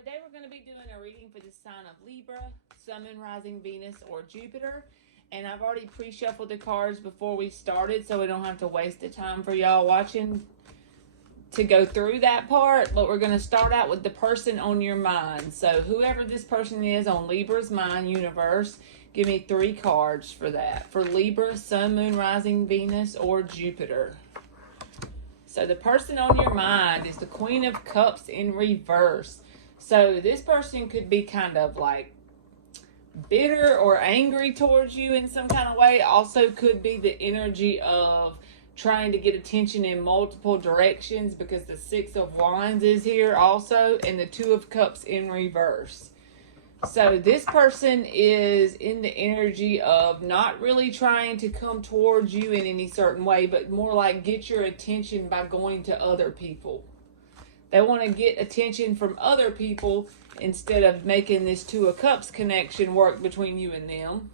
today we're going to be doing a reading for the sign of Libra, Sun, Moon, Rising, Venus, or Jupiter. And I've already pre-shuffled the cards before we started, so we don't have to waste the time for y'all watching to go through that part. But we're going to start out with the person on your mind. So whoever this person is on Libra's mind universe, give me 3 cards for that. For Libra, Sun, Moon, Rising, Venus, or Jupiter. So the person on your mind is the Queen of Cups in reverse. So this person could be kind of like bitter or angry towards you in some kind of way. Also could be the energy of trying to get attention in multiple directions, because the 6 of Wands is here also, and the 2 of Cups in reverse. So this person is in the energy of not really trying to come towards you in any certain way, but more like get your attention by going to other people. They want to get attention from other people instead of making this 2 of Cups connection work between you and them.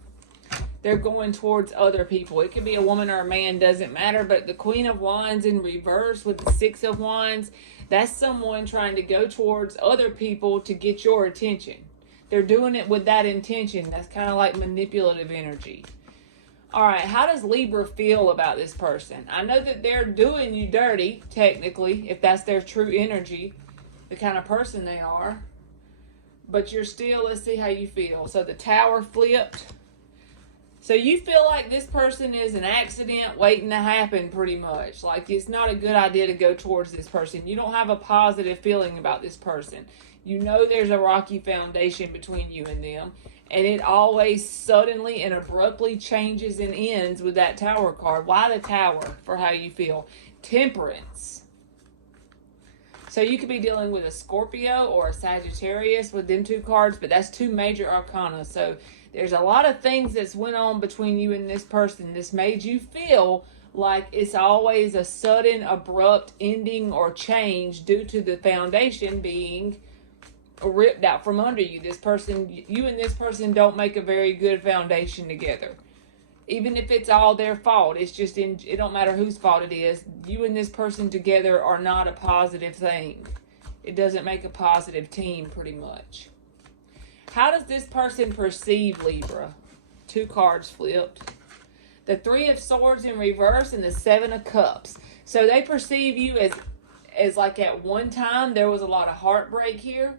They're going towards other people. It could be a woman or a man, doesn't matter. But the Queen of Wands in reverse with the 6 of Wands, that's someone trying to go towards other people to get your attention. They're doing it with that intention. That's kind of like manipulative energy. All right, how does Libra feel about this person? I know that they're doing you dirty, technically, if that's their true energy, the kind of person they are. But you're still, let's see how you feel. So the Tower flipped. So you feel like this person is an accident waiting to happen, pretty much. Like it's not a good idea to go towards this person. You don't have a positive feeling about this person. You know there's a rocky foundation between you and them. And it always suddenly and abruptly changes and ends with that Tower card. Why the Tower for how you feel? Temperance. So you could be dealing with a Scorpio or a Sagittarius with them 2 cards, but that's 2 major arcana. So there's a lot of things that's went on between you and this person. This made you feel like it's always a sudden, abrupt ending or change due to the foundation being ripped out from under you. This person, you and this person don't make a very good foundation together. Even if it's all their fault, it's just it don't matter whose fault it is. You and this person together are not a positive thing. It doesn't make a positive team, pretty much. How does this person perceive Libra? 2 cards flipped. The 3 of Swords in reverse and the 7 of Cups. So they perceive you as like at one time there was a lot of heartbreak here.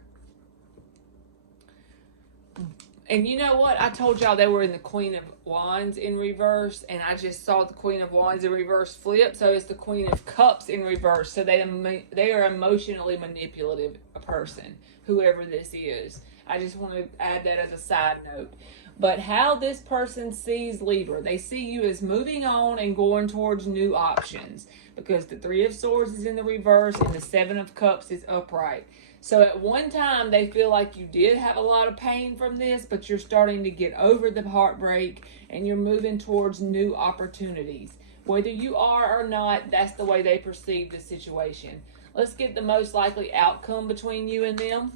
And you know what? I told y'all they were in the Queen of Wands in reverse, and I just saw the Queen of Wands in reverse flip, so it's the Queen of Cups in reverse. So they are emotionally manipulative, a person, whoever this is. I just want to add that as a side note. But how this person sees Libra, they see you as moving on and going towards new options, because the 3 of Swords is in the reverse and the 7 of Cups is upright. So at one time, they feel like you did have a lot of pain from this, but you're starting to get over the heartbreak and you're moving towards new opportunities. Whether you are or not, that's the way they perceive the situation. Let's get the most likely outcome between you and them.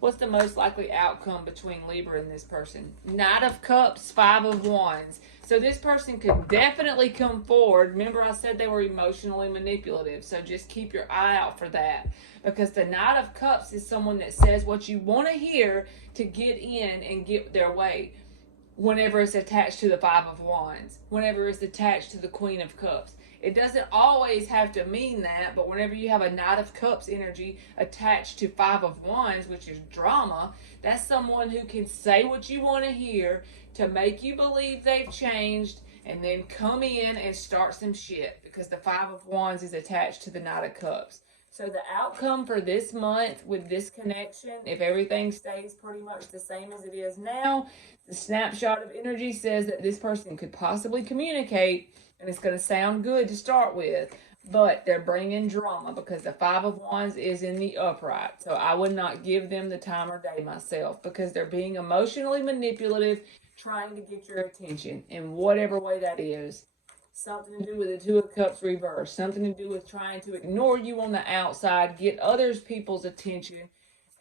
What's the most likely outcome between Libra and this person? Knight of Cups, 5 of Wands. So this person could definitely come forward. Remember I said they were emotionally manipulative, so just keep your eye out for that. Because the Knight of Cups is someone that says what you want to hear to get in and get their way. Whenever it's attached to the 5 of Wands. Whenever it's attached to the Queen of Cups. It doesn't always have to mean that, but whenever you have a Knight of Cups energy attached to 5 of Wands, which is drama, that's someone who can say what you want to hear to make you believe they've changed and then come in and start some shit, because the 5 of Wands is attached to the Knight of Cups. So the outcome for this month with this connection, if everything stays pretty much the same as it is now, the snapshot of energy says that this person could possibly communicate, and it's going to sound good to start with, but they're bringing drama because the 5 of Wands is in the upright. So I would not give them the time or day myself, because they're being emotionally manipulative, trying to get your attention in whatever way that is. Something to do with the 2 of Cups reverse. Something to do with trying to ignore you on the outside, get others people's attention,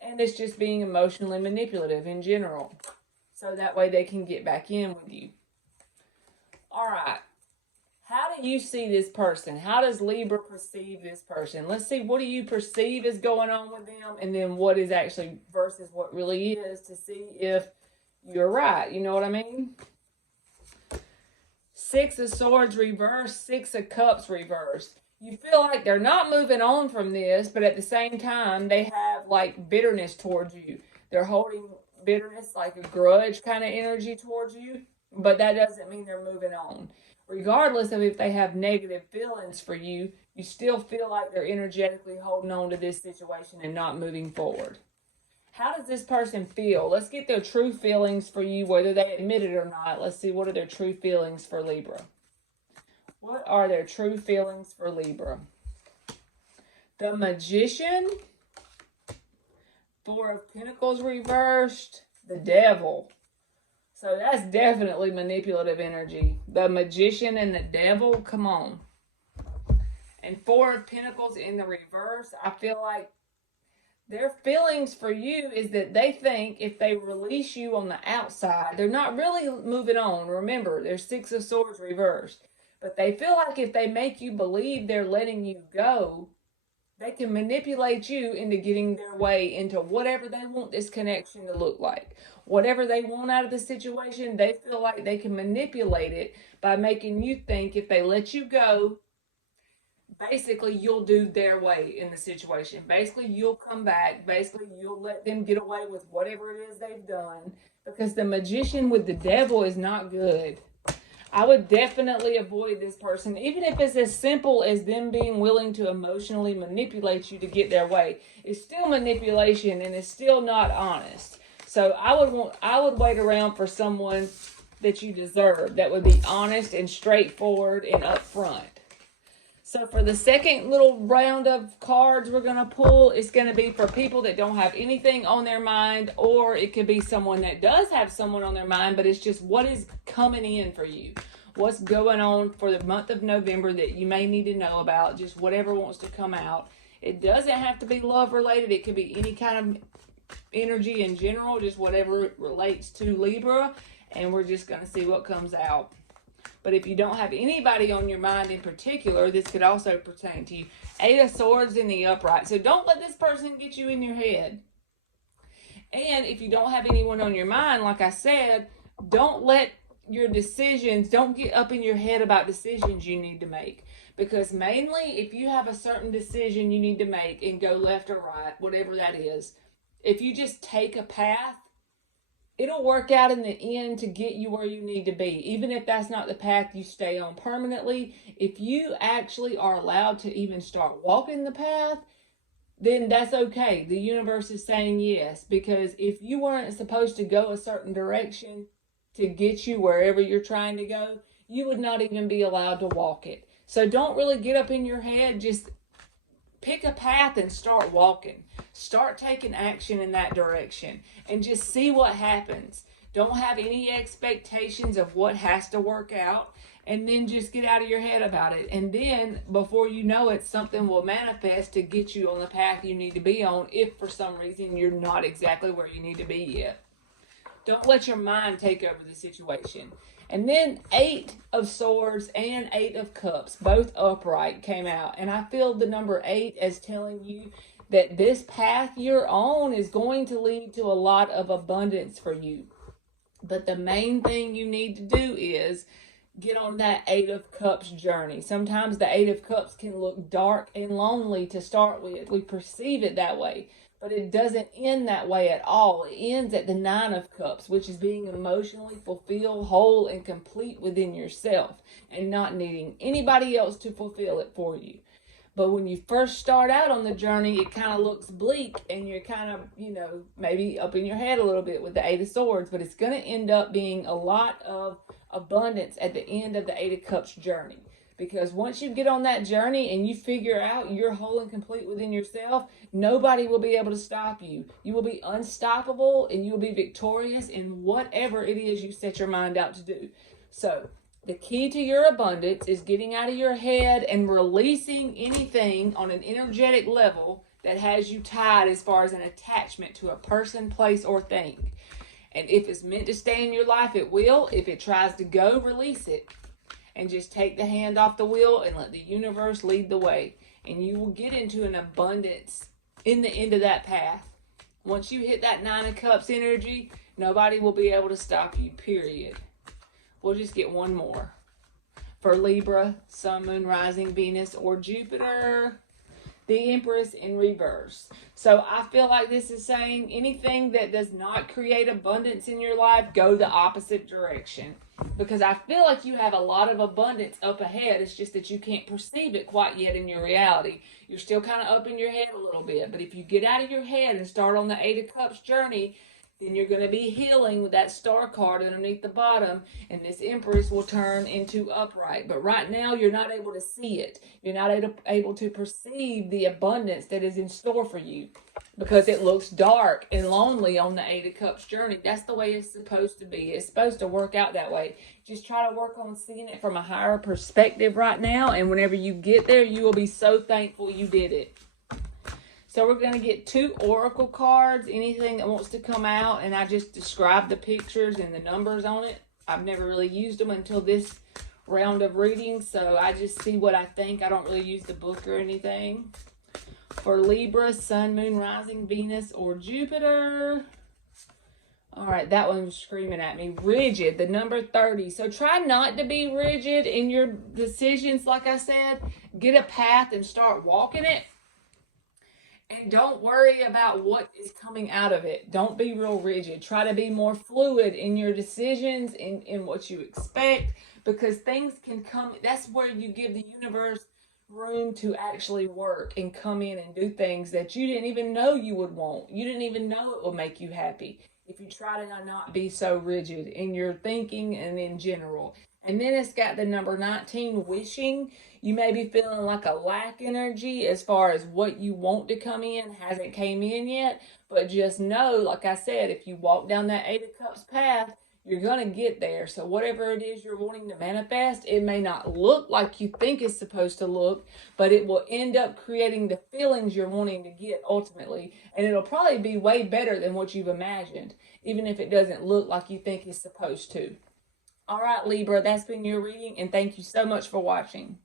and it's just being emotionally manipulative in general. So that way they can get back in with you. All right. How do you see this person? How does Libra perceive this person? Let's see, what do you perceive is going on with them, and then what is actually versus what really is, to see if you're right. You know what I mean? Six of Swords reversed, Six of Cups reversed. You feel like they're not moving on from this, but at the same time, they have like bitterness towards you. They're holding bitterness, like a grudge kind of energy towards you, but that doesn't mean they're moving on. Regardless of if they have negative feelings for you, you still feel like they're energetically holding on to this situation and not moving forward. How does this person feel? Let's get their true feelings for you, whether they admit it or not. Let's see, what are their true feelings for Libra? What are their true feelings for Libra? The Magician, Four of Pentacles reversed, the Devil. So that's definitely manipulative energy. The Magician and the Devil, come on. And Four of Pentacles in the reverse, I feel like their feelings for you is that they think if they release you on the outside, they're not really moving on. Remember, there's Six of Swords reversed. But they feel like if they make you believe they're letting you go, they can manipulate you into getting their way into whatever they want this connection to look like. Whatever they want out of the situation, they feel like they can manipulate it by making you think if they let you go, basically you'll do their way in the situation. Basically, you'll come back. Basically, you'll let them get away with whatever it is they've done. Because the Magician with the Devil is not good. I would definitely avoid this person, even if it's as simple as them being willing to emotionally manipulate you to get their way. It's still manipulation and it's still not honest. So I would wait around for someone that you deserve, that would be honest and straightforward and upfront. So for the second little round of cards we're going to pull, it's going to be for people that don't have anything on their mind, or it could be someone that does have someone on their mind, but it's just what is coming in for you. What's going on for the month of November that you may need to know about, just whatever wants to come out. It doesn't have to be love related. It could be any kind of energy in general, just whatever relates to Libra, and we're just going to see what comes out. But if you don't have anybody on your mind in particular, this could also pertain to you. Eight of Swords in the upright. So don't let this person get you in your head. And if you don't have anyone on your mind, like I said, don't let your decisions, don't get up in your head about decisions you need to make. Because mainly, if you have a certain decision you need to make and go left or right, whatever that is, if you just take a path, it'll work out in the end to get you where you need to be. Even if that's not the path you stay on permanently, if you actually are allowed to even start walking the path, then that's okay. The universe is saying yes. Because if you weren't supposed to go a certain direction to get you wherever you're trying to go, you would not even be allowed to walk it. So don't really get up in your head. Just pick a path and start walking. Start taking action in that direction and just see what happens. Don't have any expectations of what has to work out, and then just get out of your head about it. And then before you know it, something will manifest to get you on the path you need to be on if for some reason you're not exactly where you need to be yet. Don't let your mind take over the situation. And then Eight of Swords and Eight of Cups, both upright, came out. And I feel the number 8 as telling you that this path you're on is going to lead to a lot of abundance for you. But the main thing you need to do is get on that Eight of Cups journey. Sometimes the Eight of Cups can look dark and lonely to start with. We perceive it that way. But it doesn't end that way at all. It ends at the Nine of Cups, which is being emotionally fulfilled, whole, and complete within yourself, and not needing anybody else to fulfill it for you. But when you first start out on the journey, it kind of looks bleak, and you're kind of, maybe up in your head a little bit with the Eight of Swords, but it's going to end up being a lot of abundance at the end of the Eight of Cups journey. Because once you get on that journey and you figure out you're whole and complete within yourself, nobody will be able to stop you. You will be unstoppable and you will be victorious in whatever it is you set your mind out to do. So the key to your abundance is getting out of your head and releasing anything on an energetic level that has you tied as far as an attachment to a person, place, or thing. And if it's meant to stay in your life, it will. If it tries to go, release it. and just take the hand off the wheel and let the universe lead the way. And you will get into an abundance in the end of that path. Once you hit that 9 of Cups energy, nobody will be able to stop you, period. We'll just get one more. For Libra, Sun, Moon, Rising, Venus, or Jupiter, the Empress in reverse. So I feel like this is saying anything that does not create abundance in your life, go the opposite direction. Because I feel like you have a lot of abundance up ahead. It's just that you can't perceive it quite yet in your reality. You're still kind of up in your head a little bit. But if you get out of your head and start on the 8 of Cups journey, then you're going to be healing with that star card underneath the bottom, and this Empress will turn into upright. But right now, you're not able to see it. You're not able to perceive the abundance that is in store for you because it looks dark and lonely on the 8 of Cups journey. That's the way it's supposed to be. It's supposed to work out that way. Just try to work on seeing it from a higher perspective right now, and whenever you get there, you will be so thankful you did it. So we're going to get 2 oracle cards, anything that wants to come out, and I just describe the pictures and the numbers on it. I've never really used them until this round of reading, so I just see what I think. I don't really use the book or anything. For Libra, Sun, Moon, Rising, Venus, or Jupiter. All right, that one was screaming at me. Rigid, the number 30. So try not to be rigid in your decisions, like I said. Get a path and start walking it. And don't worry about what is coming out of it. Don't be real rigid. Try to be more fluid in your decisions, in what you expect, because things can come. That's where you give the universe room to actually work and come in and do things that you didn't even know you would want. You didn't even know it will make you happy if you try to not be so rigid in your thinking and in general. And then it's got the number 19, wishing. You may be feeling like a lack energy as far as what you want to come in hasn't came in yet. But just know, like I said, if you walk down that 8 of Cups path, you're going to get there. So whatever it is you're wanting to manifest, it may not look like you think it's supposed to look, but it will end up creating the feelings you're wanting to get ultimately. And it'll probably be way better than what you've imagined, even if it doesn't look like you think it's supposed to. All right, Libra, that's been your reading, and thank you so much for watching.